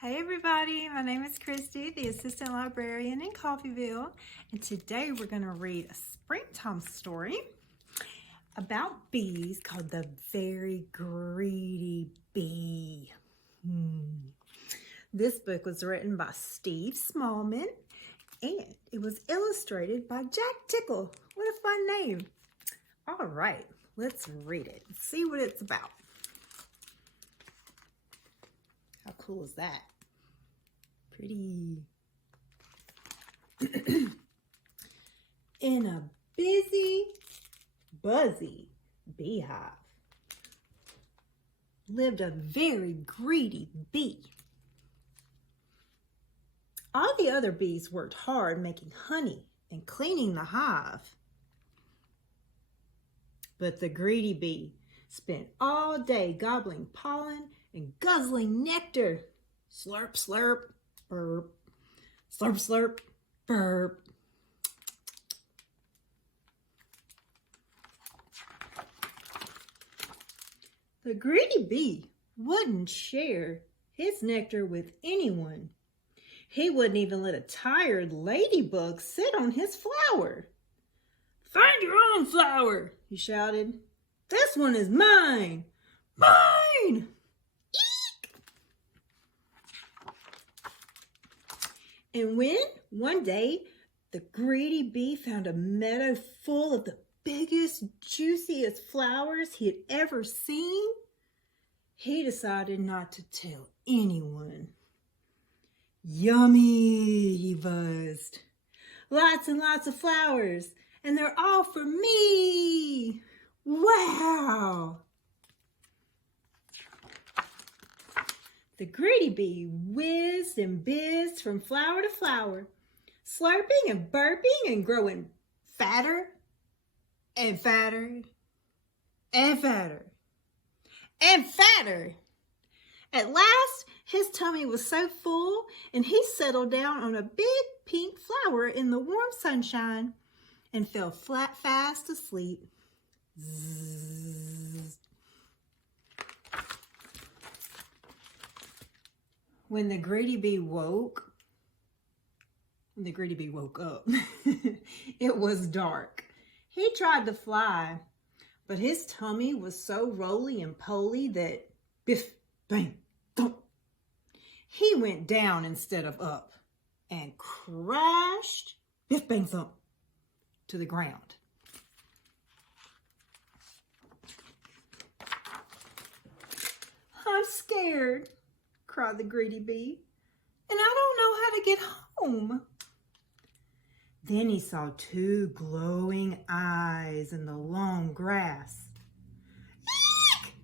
Hey everybody, my name is Kristy, the assistant librarian in Coffeeville, and today we're going to read a springtime story about bees called The Very Greedy Bee. This book was written by Steve Smallman and it was illustrated by Jack Tickle. What a fun name. All right, let's read it and see what it's about. How cool is that? Pretty. In a busy, buzzy beehive lived a very greedy bee. All the other bees worked hard making honey and cleaning the hive. But the greedy bee spent all day gobbling pollen and guzzling nectar. Slurp, slurp, burp. Slurp, slurp, burp. The greedy bee wouldn't share his nectar with anyone. He wouldn't even let a tired ladybug sit on his flower. "Find your own flower," he shouted. "This one is mine! Mine!" Eek! And when one day the greedy bee found a meadow full of the biggest, juiciest flowers he had ever seen, he decided not to tell anyone. "Yummy," he buzzed. "Lots and lots of flowers, and they're all for me! Wow!" The greedy bee whizzed and bizzed from flower to flower, slurping and burping and growing fatter and fatter and fatter and fatter. At last, his tummy was so full and he settled down on a big pink flower in the warm sunshine and fell fast asleep. Zzz. When the greedy bee woke up, it was dark. He tried to fly, but his tummy was so roly and poly that biff, bang, thump. He went down instead of up and crashed, biff, bang, thump, to the ground. "I'm scared," cried the greedy bee, "and I don't know how to get home." Then he saw two glowing eyes in the long grass. "Eek!"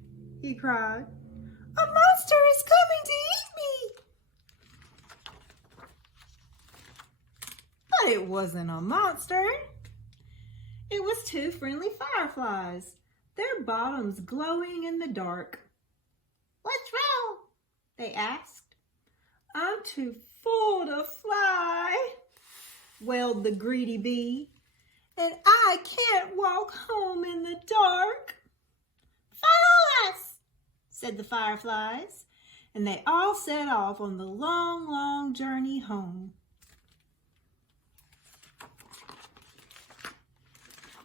he cried. "A monster is coming to eat me!" But it wasn't a monster. It was two friendly fireflies, their bottoms glowing in the dark. "What's wrong?" they asked. "I'm too full to fly," wailed the greedy bee, "and I can't walk home in the dark." "Follow us," said the fireflies, and they all set off on the long, long journey home.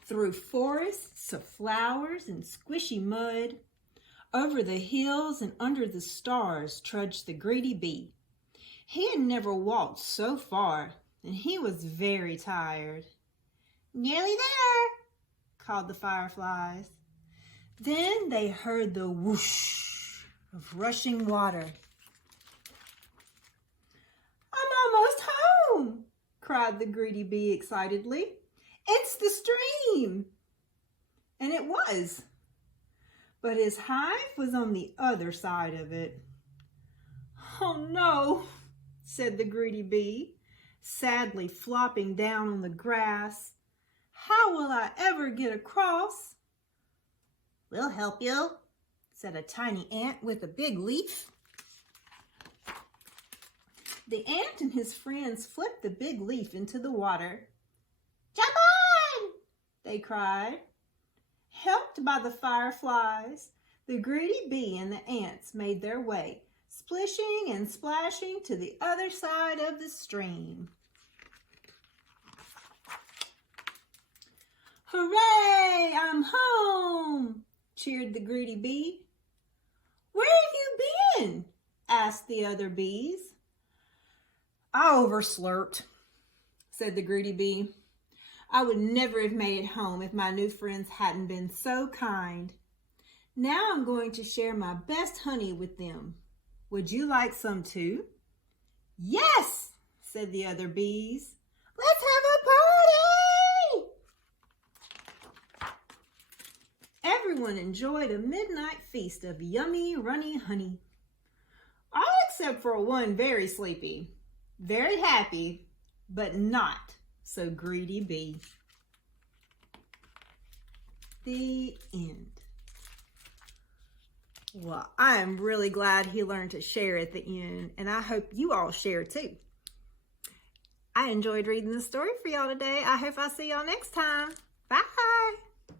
Through forests of flowers and squishy mud, over the hills and under the stars trudged the greedy bee. He had never walked so far, and he was very tired. "Nearly there," called the fireflies. Then they heard the whoosh of rushing water. "I'm almost home," cried the greedy bee excitedly. "It's the stream." And it was. But his hive was on the other side of it. "Oh no," said the greedy bee, sadly flopping down on the grass. "How will I ever get across?" "We'll help you," said a tiny ant with a big leaf. The ant and his friends flipped the big leaf into the water. "Jump on!" they cried. Helped by the fireflies, the greedy bee and the ants made their way splishing and splashing to the other side of the stream. Hooray, I'm home, cheered the greedy bee. Where have you been? Asked the other bees. I overslurped, said the greedy bee. I would never have made it home if my new friends hadn't been so kind. Now I'm going to share my best honey with them. Would you like some too? Yes, said the other bees. Let's have a party! Everyone enjoyed a midnight feast of yummy, runny honey. All except for one very sleepy, very happy, but not so greedy bee. The end. Well, I am really glad he learned to share at the end, and I hope you all share too. I enjoyed reading the story for y'all today. I hope I see y'all next time. Bye!